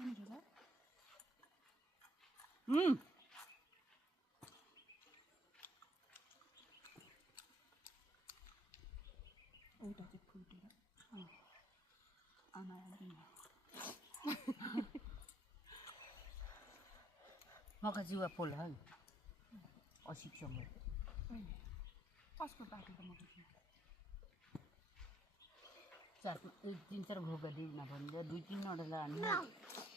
여기다 이제 불들어. 안 알겠네. मकाजीवा फुल है असिपसँग कसको बाटोको मकै चार तिन चार घोगा दिउँ भने दुई तीनवटा लाने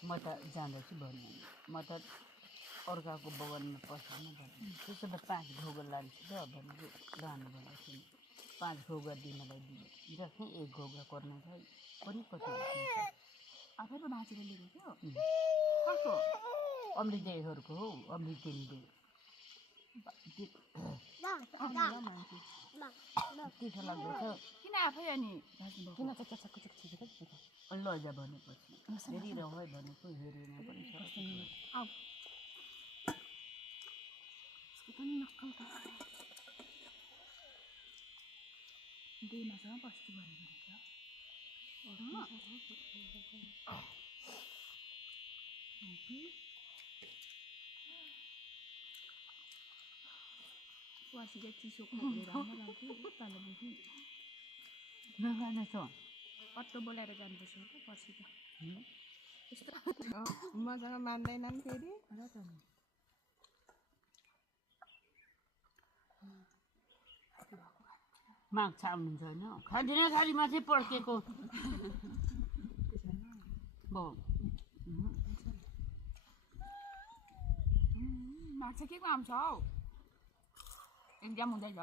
म त जाँदैछु भन्नु म त अर्काको बगानमा पस्नु भन्नु त्यसो त 5 घोगा लान्छु त भनेर लानु भनेको थिएँ 5 घोगा दिनलाई दिएँ जस्तै 1 घोगा गर्नु छ पनि कति आफै पो नाचेर लिएको थियो कसको अमृतहरूको हो अमृतेनले तिखो लाग्दैछ किन आफै अनि किन लैजा भनेपछि हेरिरह है भनेको हेरेन पनि आऊ नक्कल त देमासँग बस्ती भनेको वासी चाहिँ चिसो खोलेर राम्रो लाग्थ्यो तल बुझी नखानेछ कत्तो बोलाएर जानुपर्छ त पर्सि त यस्तो मसँग मान्दैनन् फेरि माग छाम्नुहुन्छ होइन खाँदिन खाली माथि पड्केको माग चाहिँ के काम छ हौ एक्जाम हुँदैछ